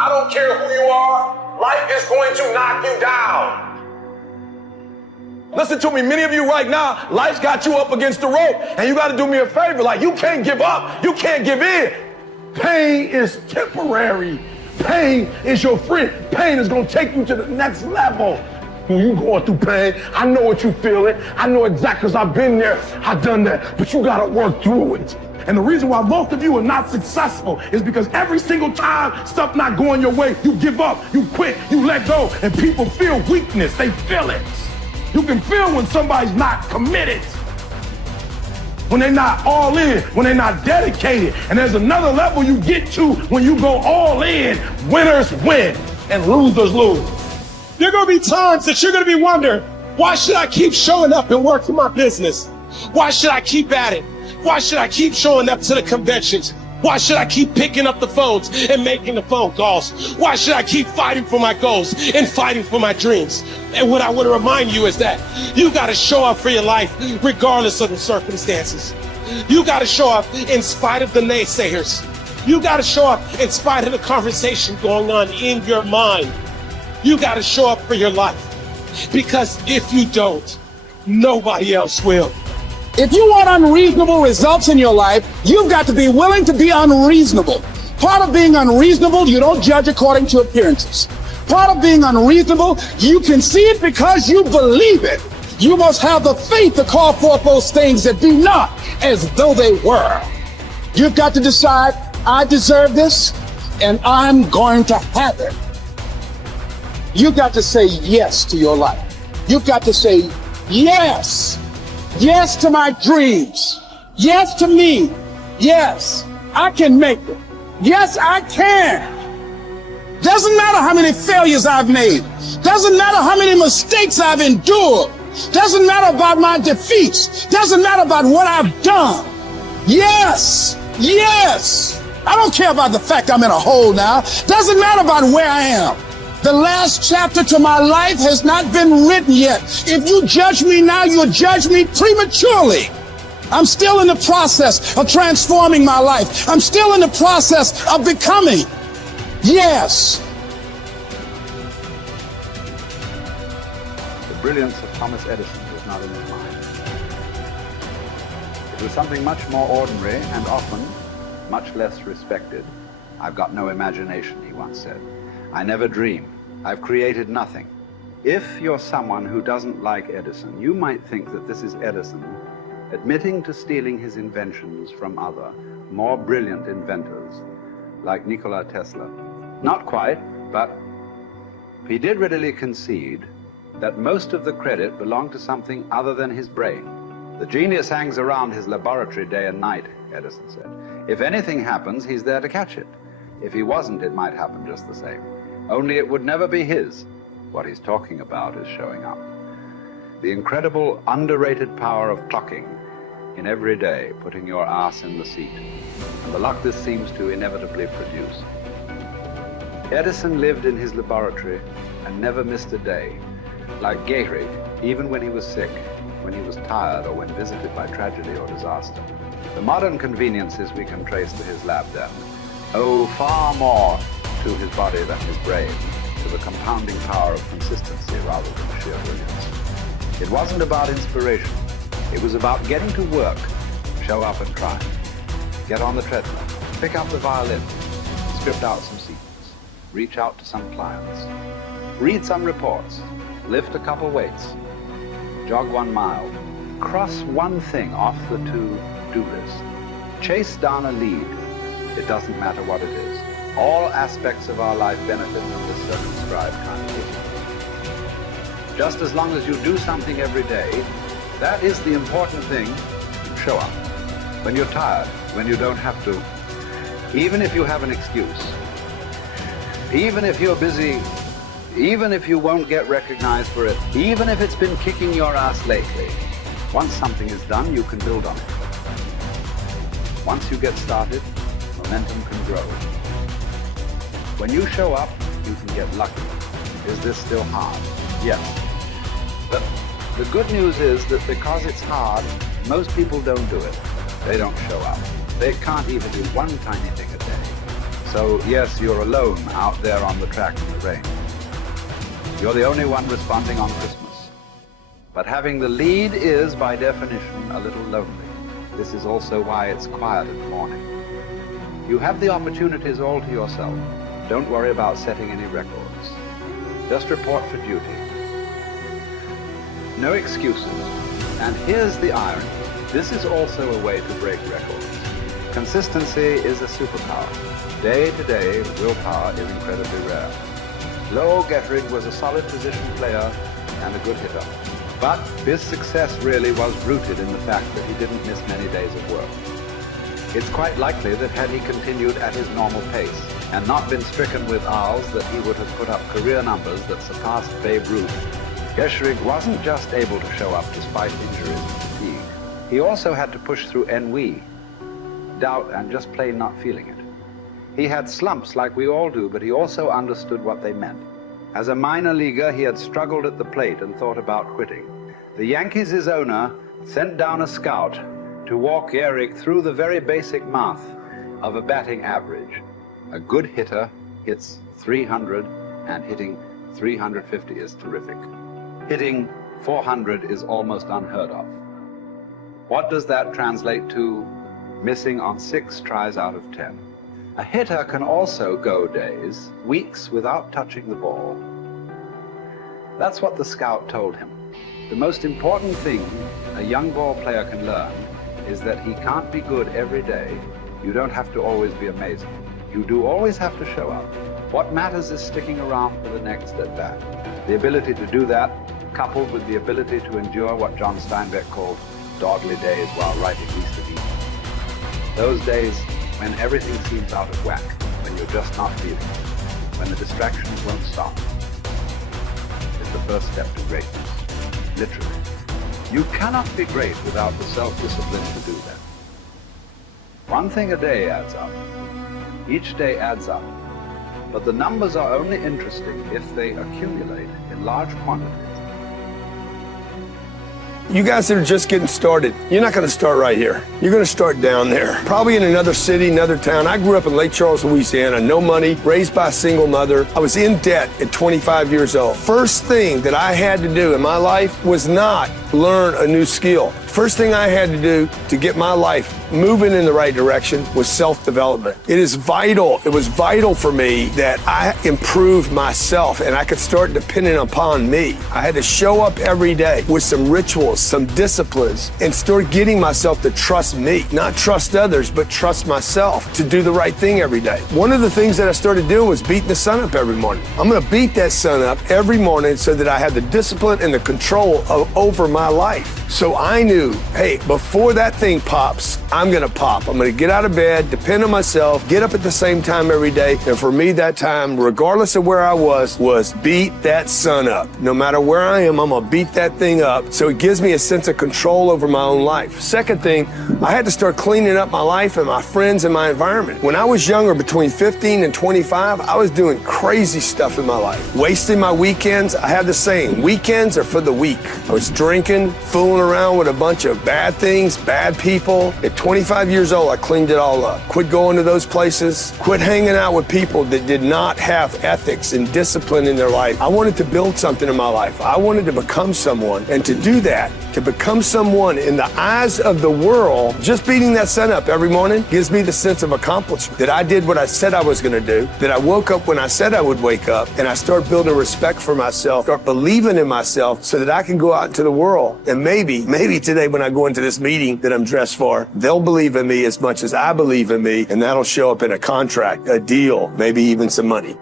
I don't care who you are, life is going to knock you down. Listen to me, many of you right now, life's got you up against the rope, and you got to do me a favor. Like, you can't give up, you can't give in. Pain is temporary. Pain is your friend. Pain is going to take you to the next level. When you going through pain, I know what you feeling. I know exactly, because I've been there, I've done that, but you got to work through it. And the reason why most of you are not successful is because every single time stuff not going your way, you give up, you quit, you let go, and people feel weakness. They feel it. You can feel when somebody's not committed, when they're not all in, when they're not dedicated. And there's another level you get to when you go all in. Winners win and losers lose. There are going to be times that you're going to be wondering, why should I keep showing up and working my business? Why should I keep at it? Why should I keep showing up to the conventions? Why should I keep picking up the phones and making the phone calls? Why should I keep fighting for my goals and fighting for my dreams? And what I want to remind you is that you got to show up for your life regardless of the circumstances. You got to show up in spite of the naysayers. You got to show up in spite of the conversation going on in your mind. You got to show up for your life, because if you don't, nobody else will. If you want unreasonable results in your life, you've got to be willing to be unreasonable. Part of being unreasonable, you don't judge according to appearances. Part of being unreasonable, you can see it because you believe it. You must have the faith to call forth those things that be not as though they were. You've got to decide, I deserve this, and I'm going to have it. You've got to say yes to your life. You've got to say yes. Yes to my dreams. Yes to me. Yes, I can make it. Yes, I can. Doesn't matter how many failures I've made. Doesn't matter how many mistakes I've endured. Doesn't matter about my defeats. Doesn't matter about what I've done. Yes, yes. I don't care about the fact I'm in a hole now. Doesn't matter about where I am. The last chapter to my life has not been written yet. If you judge me now, you'll judge me prematurely. I'm still in the process of transforming my life. I'm still in the process of becoming. Yes. The brilliance of Thomas Edison was not in his mind. It was something much more ordinary and often much less respected. I've got no imagination, he once said. I never dream. I've created nothing. If you're someone who doesn't like Edison, you might think that this is Edison admitting to stealing his inventions from other, more brilliant inventors, like Nikola Tesla. Not quite, but he did readily concede that most of the credit belonged to something other than his brain. The genius hangs around his laboratory day and night, Edison said. If anything happens, he's there to catch it. If he wasn't, it might happen just the same. Only it would never be his. What he's talking about is showing up. The incredible, underrated power of clocking in every day, putting your ass in the seat, and the luck this seems to inevitably produce. Edison lived in his laboratory and never missed a day. Like Gehrig, even when he was sick, when he was tired, or when visited by tragedy or disaster. The modern conveniences we can trace to his lab then owe far more to his body than his brain, to the compounding power of consistency rather than sheer brilliance. It wasn't about inspiration. It was about getting to work, show up and try. Get on the treadmill, pick up the violin, script out some sequence, reach out to some clients, read some reports, lift a couple weights, jog 1 mile, cross one thing off the to-do list, chase down a lead. It doesn't matter what it is. All aspects of our life benefit from this circumscribed kind of thinking. Just as long as you do something every day, that is the important thing. Show up. When you're tired, when you don't have to, even if you have an excuse, even if you're busy, even if you won't get recognized for it, even if it's been kicking your ass lately, once something is done, you can build on it. Once you get started, momentum can grow. When you show up, you can get lucky. Is this still hard? Yes. But the good news is that because it's hard, most people don't do it. They don't show up. They can't even do one tiny thing a day. So yes, you're alone out there on the track in the rain. You're the only one responding on Christmas. But having the lead is, by definition, a little lonely. This is also why it's quiet in the morning. You have the opportunities all to yourself. Don't worry about setting any records. Just report for duty. No excuses. And here's the irony. This is also a way to break records. Consistency is a superpower. Day to day, willpower is incredibly rare. Lowell Gettrig was a solid position player and a good hitter. But his success really was rooted in the fact that he didn't miss many days of work. It's quite likely that had he continued at his normal pace and not been stricken with owls, that he would have put up career numbers that surpassed Babe Ruth. Gettrig wasn't just able to show up despite injuries and fatigue. He also had to push through ennui, doubt, and just plain not feeling it. He had slumps like we all do, but he also understood what they meant. As a minor leaguer, he had struggled at the plate and thought about quitting. The Yankees' owner sent down a scout to walk Gehrig through the very basic math of a batting average. A good hitter hits 300, and hitting 350 is terrific. Hitting 400 is almost unheard of. What does that translate to? Missing on 6 tries out of 10. A hitter can also go days, weeks without touching the ball. That's what the scout told him. The most important thing a young ball player can learn is that he can't be good every day. You don't have to always be amazing. You do always have to show up. What matters is sticking around for the next at bat. The ability to do that, coupled with the ability to endure what John Steinbeck called dogly days while writing East of Eden. Those days when everything seems out of whack, when you're just not feeling it, when the distractions won't stop, is the first step to greatness. Literally. You cannot be great without the self-discipline to do that. One thing a day adds up. Each day adds up. But the numbers are only interesting if they accumulate in large quantities. You guys that are just getting started, you're not going to start right here. You're going to start down there. Probably in another city, another town. I grew up in Lake Charles, Louisiana, no money, raised by a single mother. I was in debt at 25 years old. First thing that I had to do in my life was not learn a new skill. First thing I had to do to get my life moving in the right direction was self-development. It is vital. It was vital for me that I improved myself and I could start depending upon me. I had to show up every day with some rituals, some disciplines, and start getting myself to trust me, not trust others, but trust myself to do the right thing every day. One of the things that I started doing was beating the sun up every morning. I'm going to beat that sun up every morning so that I have the discipline and the control over my life. So I knew, hey, before that thing pops, I'm going to pop. I'm going to get out of bed, depend on myself, get up at the same time every day. And for me, that time, regardless of where I was beat that sun up. No matter where I am, I'm going to beat that thing up. So it gives me a sense of control over my own life. Second thing, I had to start cleaning up my life and my friends and my environment. When I was younger, between 15 and 25, I was doing crazy stuff in my life. Wasting my weekends. I have the saying, weekends are for the weak. I was drinking, fooling around with a bunch of bad things, bad people. At 25 years old, I cleaned it all up. Quit going to those places. Quit hanging out with people that did not have ethics and discipline in their life. I wanted to build something in my life. I wanted to become someone. And to do that, to become someone in the eyes of the world, just beating that sun up every morning gives me the sense of accomplishment, that I did what I said I was going to do, that I woke up when I said I would wake up, and I start building respect for myself, start believing in myself so that I can go out into the world. And maybe today when I go into this meeting that I'm dressed for, they'll believe in me as much as I believe in me, and that'll show up in a contract, a deal, maybe even some money.